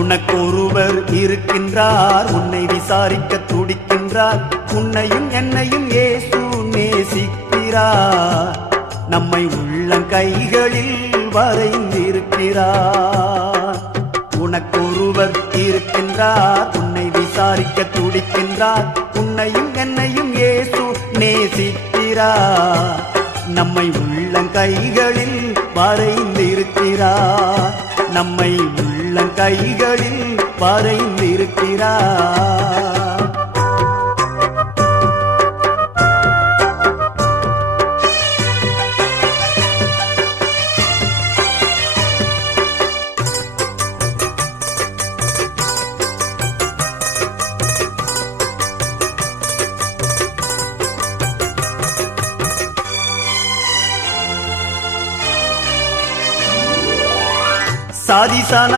உனக்கொருவர் இருக்கின்றார், உன்னை விசாரிக்க துடிக்கின்றார். உன்னையும் என்னையும் இயேசு நேசிக்கிறார், நம்மை உள்ளங்கைகளில் வரைந்திருக்கிறார். உனக்கொருவர் இருக்கின்றார், உன்னை விசாரிக்க துடிக்கின்றார். உன்னையும் என்னையும் இயேசு நேசிக்கிறார், நம்மை உள்ளங்கைகளில் வரைந்திருக்கிறார். நம்மை உள்ளங்கைகளில் வரைந்திருக்கிறார். சாதிசான